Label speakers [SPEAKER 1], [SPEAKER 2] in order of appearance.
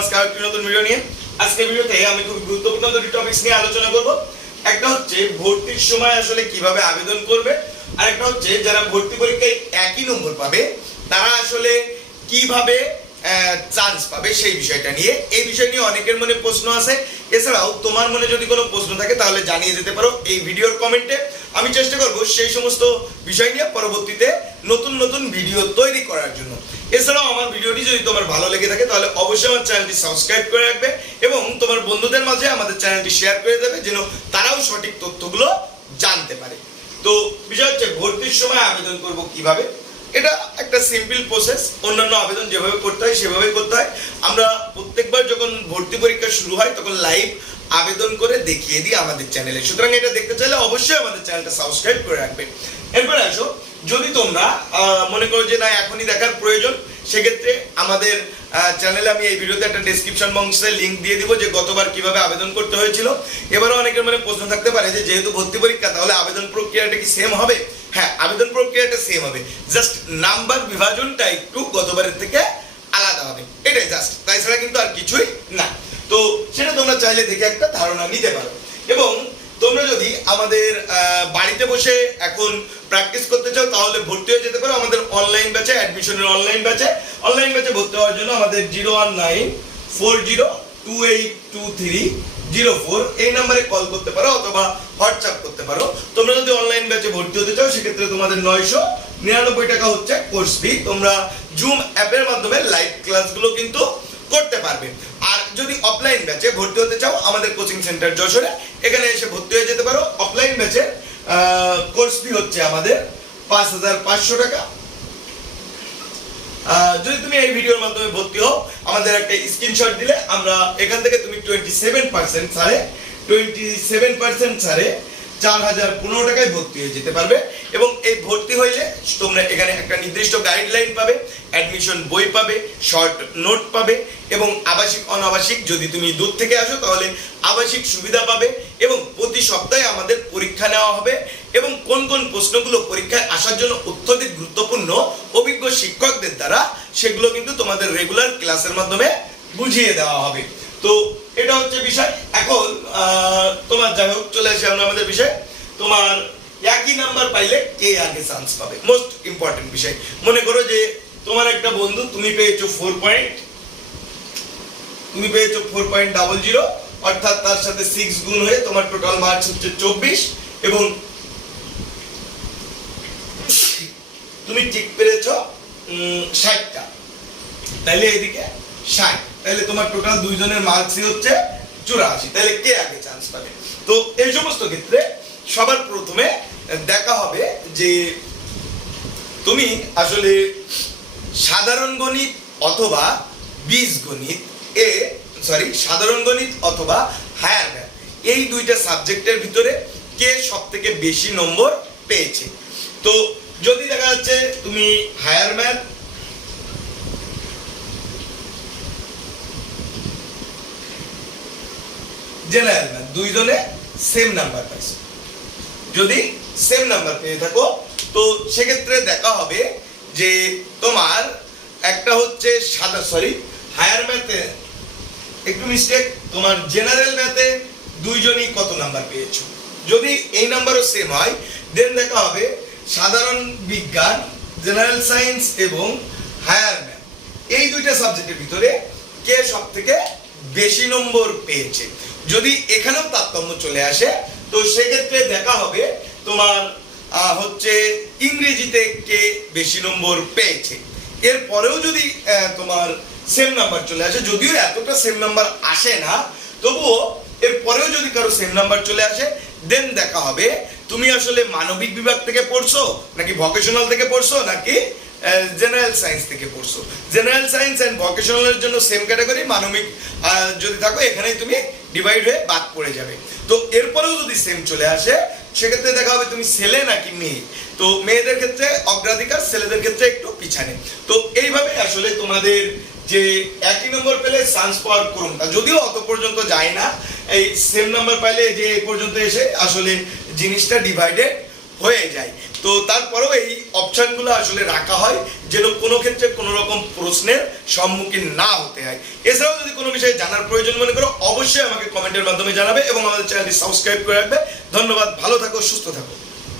[SPEAKER 1] আজকে ভিডিও নিয়ে? আমি খুব গুরুত্বপূর্ণ দুটি নিয়ে আলোচনা করব। একটা হচ্ছে ভর্তির সময় আসলে কীভাবে আবেদন করবে আর একটা হচ্ছে যারা ভর্তি পরীক্ষায় একই নম্বর পাবে, তারা আসলে কীভাবে চান্স পাবে সেই বিষয়টা নিয়ে। এই বিষয় নিয়ে অনেকের মনে প্রশ্ন আছে। এছাড়াও তোমার মনে যদি কোনো প্রশ্ন থাকে, তাহলে জানিয়ে যেতে পারো এই ভিডিওর কমেন্টে আমি চেষ্টা করব সেই সমস্ত বিষয় নিয়ে পরবর্তীতে নতুন নতুন ভিডিও তৈরি করার জন্য। এছাড়াও আমার ভিডিওটি যদি তোমার ভালো লেগে থাকে, তাহলে অবশ্যই আমার চ্যানেলটি সাবস্ক্রাইব করে রাখবে এবং তোমার বন্ধুদের মাঝে আমাদের চ্যানেলটি শেয়ার করে দেবে, যেন তারাও সঠিক তথ্যগুলো জানতে পারে। তো বিষয় হচ্ছে, ভর্তির সময় আবেদন করব কীভাবে? এটা একটা সিম্পল প্রসেস অন্যান্য আবেদন যেভাবে করতে হয় সেভাবে করতে হয়। আমরা প্রত্যেকবার যখন ভর্তি পরীক্ষা শুরু হয়, তখন লাইভ আবেদন করে দেখিয়ে দিই আমাদের চ্যানেলে সুতরাং এটা দেখতে চাইলে অবশ্যই আমাদের চ্যানেলটা সাবস্ক্রাইব করে রাখবে এরপরে আসো, যদি তোমরা মনে করো যে না, এখনই দেখার প্রয়োজন, সেক্ষেত্রে আমাদের চ্যানেলে আমি এই ভিডিওতে একটা ডেসক্রিপশন বক্সে লিংক দিয়ে দিব যে গতবার কীভাবে আবেদন করতে হয়েছিল। এবারও অনেকের মানে প্রশ্ন থাকতে পারে যে, যেহেতু ভর্তি পরীক্ষা, তাহলে আবেদন প্রক্রিয়াটা কি সেম হবে? হ্যাঁ আবেদন প্রক্রিয়াটা সেম হবে। জাস্ট নাম্বার বিভাজনটা একটু গতবারের থেকে আলাদা হবে। এটাই জাস্ট তাই ছাড়া কিন্তু আর কিছুই না। তো সেটা তোমরা চাইলে দেখে একটা ধারণা নিতে পারো। এবং তোমরা যদি আমাদের বাড়িতে বসে এখন প্র্যাকটিস করতে চাও, তাহলে ভর্তি হয়ে যেতে পারো আমাদের অনলাইন ব্যাচে অ্যাডমিশনের অনলাইন ব্যাচে অনলাইন ব্যাচে ভর্তি হওয়ার জন্য আমাদের zero one nine four zero two eight two three zero four এই নাম্বারে কল করতে পারো অথবা হোয়াটসঅ্যাপ করতে পারো। তোমরা যদি অনলাইন ব্যাচে ভর্তি হতে চাও, সেক্ষেত্রে তোমাদের নয়শো নিরানব্বই টাকা হচ্ছে কোর্স ফি তোমরা জুম অ্যাপের মাধ্যমে লাইভ ক্লাসগুলো কিন্তু করতে পারবে। আর যদি অফলাইন ব্যাচে ভর্তি হতে চাও, আমাদের কোচিং সেন্টার যশোরে, এখানে এসে ভর্তি হয়ে যেতে পারো। অফলাইন ব্যাচে কোর্স ফি হচ্ছে আমাদের পাঁচ হাজার পাঁচশো টাকা। যদি তুমি এই ভিডিওর মাধ্যমে ভর্তি হও, আমাদের একটা স্ক্রিনশট দিলে আমরা এখান থেকে তুমি টোয়েন্টি সেভেন পার্সেন্ট ছাড়ে টোয়েন্টি সেভেন পার্সেন্ট ছাড়ে চার হাজার পনেরো টাকায় ভর্তি হয়ে যেতে পারবে এবং এই ভর্তি হইলে তোমরা এখানে একটা নির্দিষ্ট গাইডলাইন পাবে অ্যাডমিশন বই পাবে শর্ট নোট পাবে এবং আবাসিক, অনাবাসিক যদি তুমি দূর থেকে আসো তাহলে আবাসিক সুবিধা পাবে এবং প্রতি সপ্তাহে আমাদের পরীক্ষা নেওয়া হবে এবং কোন কোন প্রশ্নগুলো পরীক্ষায় আসার জন্য অত্যধিক গুরুত্বপূর্ণ অভিজ্ঞ শিক্ষকদের দ্বারা সেগুলো কিন্তু তোমাদের রেগুলার ক্লাসের মাধ্যমে বুঝিয়ে দেওয়া হবে। তো এটা হচ্ছে বিষয়। এখন যাই হোক, চলে আসি আমরা আমাদের বিষয়। তোমার একই নাম্বার পাইলে কে আগে চান্স পাবে? মোস্ট ইম্পর্টেন্ট বিষয়। মনে করো যে, তোমার একটা বন্ধু, তুমি পেয়েছ ফোর পয়েন্ট তুমি পেয়েছ ফোর পয়েন্ট ডাবল জিরো অর্থাৎ তার সাথে সিক্স গুণ হয়ে তোমার টোটাল মার্কস হচ্ছে চব্বিশ, এবং তুমি ঠিক পেরেছ ষাটটা। তাহলে এদিকে ষাট। তাহলে তোমার টোটাল দুইজনের মার্কসই হচ্ছে চুরাশি। তাহলে কে আগে চান্স পাবে? তো এই সমস্ত ক্ষেত্রে সবার প্রথমে দেখা হবে যে তুমি আসলে সাধারণ গণিত অথবা বীজ গণিত এ সরি সাধারণ গণিত অথবা হায়ার ম্যাথ এই দুইটা সাবজেক্টের ভিতরে কে সব থেকে বেশি নম্বর পেয়েছে। তো যদি দেখা যাচ্ছে তুমি হায়ার ম্যাথ জেনারেল ম্যাথ দুইজনে সেম নাম্বার পাইছে। যদি সেম নাম্বার পেয়ে থাকো, তো সেক্ষেত্রে দেখা হবে যে তোমার একটা হচ্ছে সাদা সরি হায়ার ম্যাথে একটু মিস্টেক তোমার জেনারেল ম্যাথে দুইজনই কত নাম্বার পেয়েছ। যদি এই নাম্বারও সেম হয় দেন দেখা হবে সাধারণ বিজ্ঞান জেনারেল সায়েন্স এবং হায়ার ম্যাথ এই দুইটা সাবজেক্টের ভিতরে কে সব থেকে বেশি নম্বর পেয়েছে। যদি এখানেও তারতম্য চলে আসে তো সেক্ষেত্রে দেখা হবে তোমার হচ্ছে ইংরেজিতে কে বেশি নম্বর পেয়েছে। এরপরেও যদি আহ, তোমার সেম নাম্বার চলে আসে যদিও এতটা সেম নাম্বার আসে না তবুও এরপরেও যদি কারও সেম নাম্বার চলে আসে দেন দেখা হবে তুমি আসলে মানবিক বিভাগ থেকে পড়ছো নাকি ভকেশনাল থেকে পড়ছো নাকি জেনারেল সায়েন্স থেকে পড়ছো। জেনারেল সায়েন্স অ্যান্ড ভকেশনালের জন্য সেম ক্যাটাগরি মানবিক যদি থাকো, এখানেই তুমি ডিভাইড হয়ে বাদ পড়ে যাবে। তো এরপরেও যদি সেম চলে আসে, সেক্ষেত্রে দেখা হবে তুমি ছেলে নাকি মেয়ে। তো মেয়েদের ক্ষেত্রে অগ্রাধিকার, ছেলেদের ক্ষেত্রে একটু পিছানে। তো এইভাবে আসলে তোমাদের যে একই নম্বর পেলে চান্স পাওয়ার ক্রমটা যদিও অত পর্যন্ত যায় না, এই সেম নাম্বার পাইলে যে এই পর্যন্ত এসে আসলে জিনিসটা ডিভাইডেড হয়ে যায়। তো তারপরেও এই অপশানগুলো আসলে রাখা হয় যেন কোনো ক্ষেত্রে কোনো রকম প্রশ্নের সম্মুখীন না হতে হয়। এছাড়াও যদি কোনো বিষয়ে জানার প্রয়োজন মনে করো, অবশ্যই আমাকে কমেন্টের মাধ্যমে জানাবে এবং আমাদের চ্যানেলটি সাবস্ক্রাইব করে রাখবে। ধন্যবাদ, ভালো থাকো, সুস্থ থাকো।